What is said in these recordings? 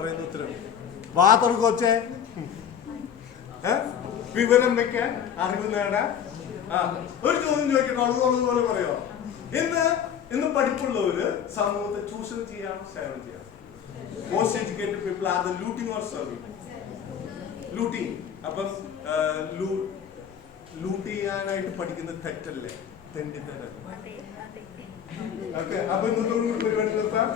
പറയുന്ന ഉത്തരം. വാ തുറക്കൊച്ചേ. വിവരം വെക്കാൻ, അറിവ് നേടാൻ. ഒരു ചോദ്യം ചോദിക്കട്ടോ, അതുപോലെ പറയോ? ഇന്ന് പഠിപ്പുള്ളവര് സമൂഹത്തെ ചൂഷണം ചെയ്യാം, സേവനം ചെയ്യാം. Most educated people are the looting or serving. Looting. അപ്പം ലൂട്ട് ചെയ്യാനായിട്ട് പഠിക്കുന്നത് തെറ്റല്ലേ? തെണ്ടിത്തരല്ലേ? ഓക്കെ, അപ്പൊ ഇന്നത്തെ പരിപാടി നിർത്താം.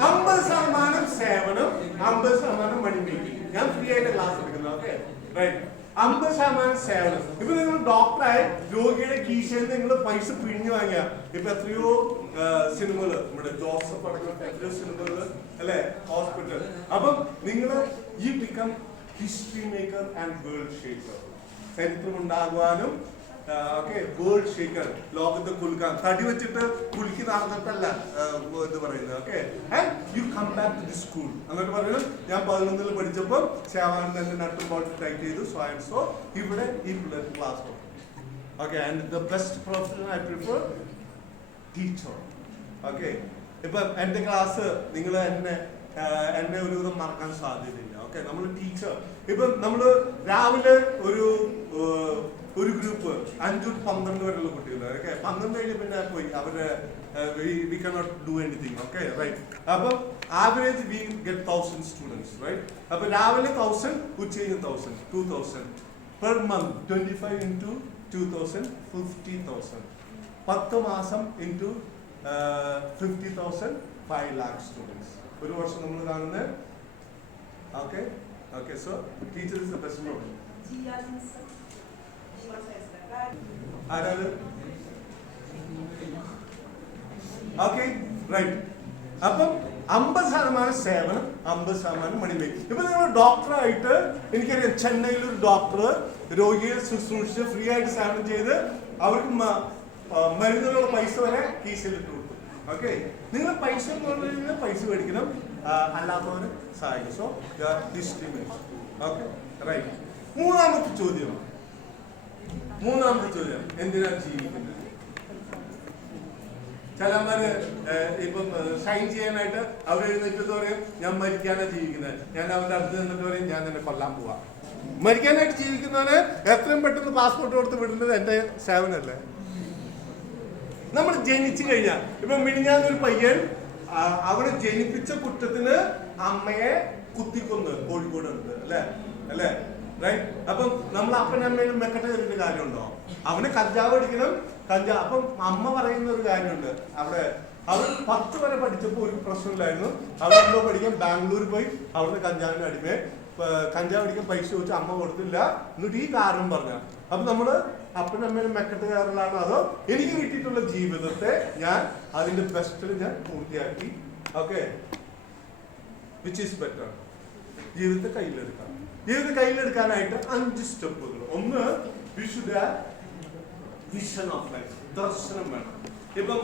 50% സേവനം, 50% മണി മേക്കിംഗ്. ഞാൻ ഫ്രീ ആയിട്ട് ക്ലാസ് എടുക്കുന്നത്. Okay, right. 50% സേവനം. ഇപ്പൊ നിങ്ങൾ ഡോക്ടറായി രോഗിയുടെ കീശയിൽ നിങ്ങൾ പൈസ പിഴിഞ്ഞു വാങ്ങിയ ഇപ്പൊ എത്രയോ സിനിമകള്, നമ്മുടെ ജോസഫ് അടക്കം എത്രയോ സിനിമകള് അല്ലെ, ഹോസ്പിറ്റൽ. അപ്പം നിങ്ങൾ ഈ become history maker and world Shekhar. ചരിത്രം ഉണ്ടാകുവാനും വേൾഡ് ഷേക്കർ, ലോകത്തെ കുലുക്കാൻ. തടി വെച്ചിട്ട് കുലുക്കി നടന്നിട്ടല്ല എന്ന് പറയുന്നത്. Okay, and you come back to the school. എന്നിട്ട് പറയുന്നത് ഞാൻ 11ൽ പഠിച്ചപ്പോൾ ശേവാനന്ദന്റെ നട്ടും ബോട്ട് ടൈറ്റ് ചെയ്തു, സോ ആൻഡ് സോ ഇവിടെ ഈ പിള്ളേർക്ക് ക്ലാസ് കൊടുക്കും. Okay, and the best profession I prefer teacher. Okay, ഇപ്പൊ എന്റെ ക്ലാസ് നിങ്ങൾ എന്നെ ഒരുവിധം മറക്കാൻ സാധ്യതയില്ല. ഓക്കെ, നമ്മൾ ടീച്ചർ. ഇപ്പൊ നമ്മള് രാവിലെ ഒരു ഗ്രൂപ്പ് 5 to 12 വരെയുള്ള കുട്ടികൾ. ഓക്കെ, 12 കഴിഞ്ഞ് പിന്നെ പോയി അവര് we cannot do anything. Okay, right. അപ്പം average we get 1000 students, right? അപ്പൊ രാവിലെ 1000, ഉച്ചയ്ക്ക് 1000, 2000 per month. 25 into 2000, 50,000. 10 മാസം into 50,000, 5 lakh students. ഒരു വർഷം നമ്മൾ കാണുന്നത്. Okay, okay, so teacher is the best problem. ആരാണ്? Okay, right. അപ്പം 50% സേവനം, 50% മണി മേക്കിംഗ്. ഇപ്പൊ നിങ്ങൾ ഡോക്ടറായിട്ട്, എനിക്കറിയാം ചെന്നൈയിൽ ഒരു ഡോക്ടർ രോഗിയെ ശുശ്രൂഷിച്ച് ഫ്രീ ആയിട്ട് സേവനം ചെയ്ത് അവർക്ക് മരുന്നുകളുടെ പൈസ വരെ കീശയിലിട്ട് കൊടുക്കും. ഓക്കെ, നിങ്ങൾ പൈസ മേടിക്കണം, അല്ലാത്തവരെ സഹായിക്കും. So distribution. Okay, right. മൂന്നാമത്തെ ചോദ്യം എന്തിനാണ് ജീവിക്കുന്നത്? ചിലന്മാര് ഇപ്പം ഷൈൻ ചെയ്യാനായിട്ട് അവർ എഴുന്നേറ്റ് പറയും ഞാൻ മരിക്കാനാണ് ജീവിക്കുന്നത്. ഞാൻ അവന്റെ അടുത്ത് നിന്നിട്ട് പറയും ഞാൻ തന്നെ കൊല്ലാൻ പോവാ. മരിക്കാനായിട്ട് ജീവിക്കുന്നവന് എത്രയും പെട്ടെന്ന് പാസ്പോർട്ട് കൊടുത്ത് വിടുന്നത് എന്റെ സേവനല്ലേ? നമ്മൾ ജനിച്ചു കഴിഞ്ഞാൽ, ഇപ്പൊ മിനിഞ്ഞാന്നൊരു പയ്യൻ അവനെ ജനിപ്പിച്ച കുറ്റത്തിന് അമ്മയെ കുത്തിക്കൊന്ന് കോഴിക്കോട് ഉണ്ട് അല്ലേ? റൈറ്റ്. അപ്പം നമ്മൾ അപ്പനമ്മയിലും മെക്കട്ടെ കയറിയിട്ട് കാര്യമുണ്ടോ? അവന് കഞ്ചാവ് അടിക്കണം, അപ്പം അമ്മ പറയുന്ന ഒരു കാര്യമുണ്ട്. അവൻ 10 വരെ പഠിച്ചപ്പോൾ ഒരു പ്രശ്നമില്ലായിരുന്നു. അവരെന്തോ പഠിക്കാൻ ബാംഗ്ലൂർ പോയി അവിടുന്ന് കഞ്ചാവിന് അടിമയെ കഞ്ചാവ് അടിക്കാൻ പൈസ ചോദിച്ചു, അമ്മ കൊടുത്തില്ല. എന്നിട്ട് ഈ കാരണം പറഞ്ഞ. അപ്പൊ നമ്മള് അപ്പനമ്മയിലും മെക്കട്ട് കയറലാണോ, അതോ എനിക്ക് കിട്ടിയിട്ടുള്ള ജീവിതത്തെ ഞാൻ അതിന്റെ ബെസ്റ്റിൽ ഞാൻ പൂർത്തിയാക്കി? Okay, which is better? ജീവിതത്തെ കയ്യിലെടുക്കാനായിട്ട് 5 സ്റ്റെപ്പുകൾ. ഒന്ന്, വിഷൻ ഓഫ് ലൈഫ്, ദർശനം വേണം. ഇപ്പം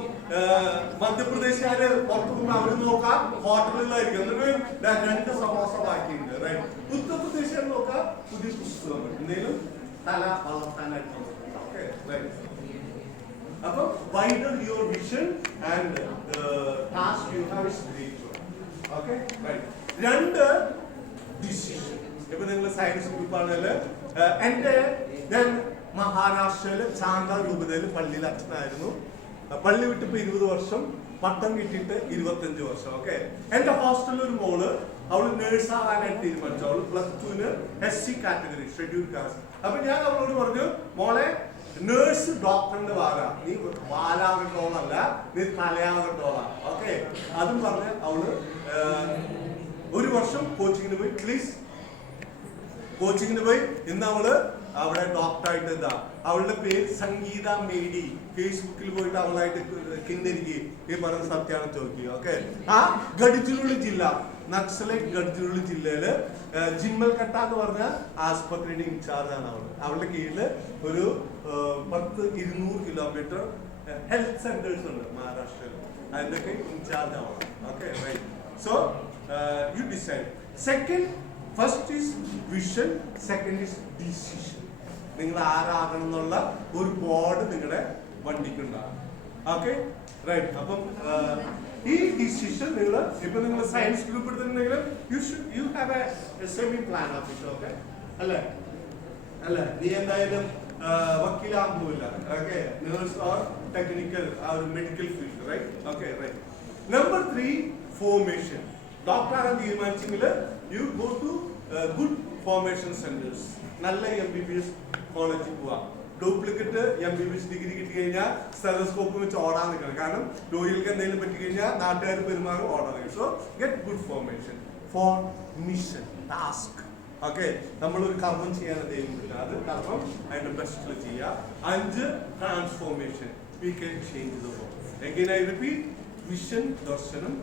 മധ്യപ്രദേശുകാര് പുറത്തു പോകുമ്പോൾ അവര് നോക്കാം ഹോട്ടലുകളായിരിക്കും, എന്നിട്ട് 2 സമോസ ബാക്കിയുണ്ട്. റൈറ്റ്. ഉത്തർപ്രദേശുകാർ നോക്കാം പുതിയ പുസ്തകം, എന്തെങ്കിലും തല വളർത്താനായിട്ട്. Okay, right. അപ്പൊ wider your vision and task you have is great. Okay, right. 2, decision. ഇപ്പൊ നിങ്ങൾ സയൻസ് ഗ്രൂപ്പാണല്ലേ. ഞാൻ മഹാരാഷ്ട്രയില് ചാന്ത രൂപതയില് പള്ളിയിൽ അച്ഛനായിരുന്നു. പള്ളി വിട്ടിപ്പോ 20 വർഷം, പട്ടം കിട്ടിയിട്ട് 25 വർഷം. ഓക്കെ, എന്റെ ഹോസ്റ്റലിൽ ഒരു മോള്, അവള് നേഴ്സ് ആവാനായിട്ട് തീരുമാനിച്ചു. അവള് +2 SC കാറ്റഗറി, ഷെഡ്യൂൾ കാസ്റ്റ്. അപ്പൊ ഞാൻ അവളോട് പറഞ്ഞു, മോളെ നേഴ്സ് ഡോക്ടറിന്റെ നീ വാലാകട്ടോളല്ല, നീ തലയാകട്ടോളാ. ഓക്കെ, അതും പറഞ്ഞ് അവള് 1 വർഷം കോച്ചിങ്ങിന് പോയി. ഇന്ന് അവള് അവിടെ ഡോക്ടറായിട്ട് എന്താ, അവളുടെ പേര് സംഗീത മേഡി. ഫേസ്ബുക്കിൽ പോയിട്ട് അവളായിട്ട് കിന്നരിക്ക് ഈ പറഞ്ഞ സത്യാണെന്ന് ചോദിക്കുക. ഓക്കെ, ആ ഗഡ്ചിരോളി ജില്ല, നക്സലൈറ്റ് ഗഡ്ചിരോളി ജില്ലയില് ജിമ്മൽക്കട്ട എന്ന് പറഞ്ഞ ആസ്പത്രിയുടെ ഇൻചാർജ് ആണ് അവള്. അവളുടെ കീഴില് ഒരു 200 കിലോമീറ്റർ ഹെൽത്ത് സെന്റേഴ്സ് ഉണ്ട് മഹാരാഷ്ട്രയിൽ. അതിന്റെയൊക്കെ ഇൻചാർജ് ആവണം. Okay, right. So you decide. First is vision, second is decision. നിങ്ങൾ ആരാകണം എന്നുള്ള ഒരു ബോർഡ് നിങ്ങളുടെ വണ്ടിക്കുണ്ടാകും. Okay, right. അപ്പം ഡിസിഷൻ നിങ്ങൾ ഇപ്പൊ നിങ്ങൾ സയൻസ് ഗ്രൂപ്പ് എടുത്തിട്ടുണ്ടെങ്കിൽ you have a semi plan of it. Okay അല്ലേ? അല്ല, നീ എന്തായാലും വക്കീലാകാൻ പോവില്ല. ഓക്കെ, നേഴ്സ് ഓർ ടെക്നിക്കൽ ആ ഒരു medical field, right? Okay, right. Number 3, formation. Doctor ആകാൻ തീരുമാനിച്ചെങ്കിൽ you go to good formation centres. നല്ല MBBS കോളേജിൽ പോവാം. ഡ്യൂപ്ലിക്കേറ്റ് MBBS ഡിഗ്രി കിട്ടി കഴിഞ്ഞാൽ സ്റ്റെതസ്കോപ്പ് വെച്ച് ഓടാൻ നിൽക്കണം. കാരണം രോഗികൾക്ക് എന്തെങ്കിലും പറ്റി കഴിഞ്ഞാൽ നാട്ടുകാർ പെരുമാറും ഓടാൻ നിൽക്കും. So get good formation four mission task. Okay, നമ്മളൊരു കർമ്മം ചെയ്യാൻ ദൈവമില്ല, അത് കർമ്മം അതിന്റെ ബെസ്റ്റിൽ ചെയ്യുക. 5, transformation. We can change the world. Again I repeat, vision ദർശനം.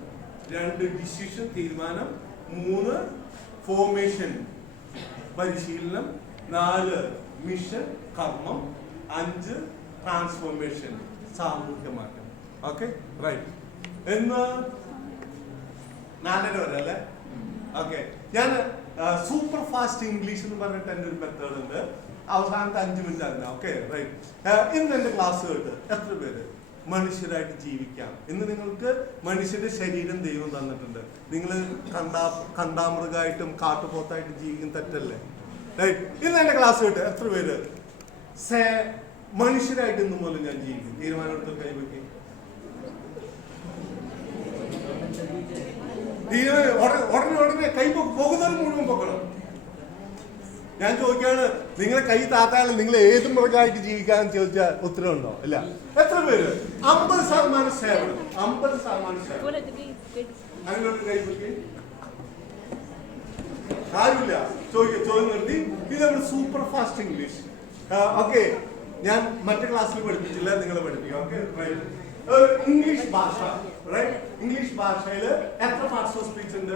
2, ഡിസിഷൻ തീരുമാനം. 3, ഫോർമേഷൻ പരിശീലനം. 4, മിഷൻ കർമ്മം. 5, ട്രാൻസ്ഫോർമേഷൻ സാമൂഹ്യ മാറ്റം. Okay, right. എന്ന് 4:30 വരെ അല്ലേ? ഓക്കെ, ഞാൻ സൂപ്പർ ഫാസ്റ്റ് ഇംഗ്ലീഷ് എന്ന് പറഞ്ഞിട്ട് എൻ്റെ ഒരു മെത്തേഡ് ഉണ്ട്. അവസാനത്തെ 5 മിനിറ്റ് ആണ്. Okay, right. ഇന്ന് എൻ്റെ ക്ലാസ് കേട്ട് എത്ര പേര് മനുഷ്യരായിട്ട് ജീവിക്കാം? ഇന്ന് നിങ്ങൾക്ക് മനുഷ്യന്റെ ശരീരം ദൈവം തന്നിട്ടുണ്ട്. നിങ്ങൾ കണ്ടാമൃഗമായിട്ടും കാട്ടുപോത്തായിട്ടും ജീവിക്കും, തെറ്റല്ലേ? റൈറ്റ്. ഇന്ന് എൻ്റെ ക്ലാസ് കേട്ട് എത്ര പേര് മനുഷ്യരായിട്ട് ഇന്ന് മുതൽ ഞാൻ ജീവിക്കും തീരുമാനം എടുത്ത് കൈവയ്ക്കും? ഉടനെ കൈ പോകുന്നവർ മുഴുവൻ പൊക്കണം. ഞാൻ ചോദിക്കാണ്, നിങ്ങളെ കൈ താത്താണ് നിങ്ങൾ ഏത് മൃഗമായിട്ട് ജീവിക്കാന്ന് ചോദിച്ചാൽ ഉത്തരവുണ്ടോ? ഇല്ല. എത്ര പേര് 50% സേവനം? 50% സേവനം. അതിനോട് കൈ പൊക്കി. ആരുമില്ല. ചോദ്യം നിർത്തി. ഇത് നമ്മുടെ സൂപ്പർ ഫാസ്റ്റ് ഇംഗ്ലീഷ്. ഓക്കെ, ഞാൻ മറ്റു ക്ലാസ്സിൽ പഠിപ്പിച്ചില്ല, നിങ്ങളെ പഠിപ്പിക്കാം. Okay, right. ഇംഗ്ലീഷ് ഭാഷ, റൈറ്റ്? ഇംഗ്ലീഷ് ഭാഷയിൽ എത്ര പാർട്സ് ഓഫ് സ്പീച്ച് ഉണ്ട്?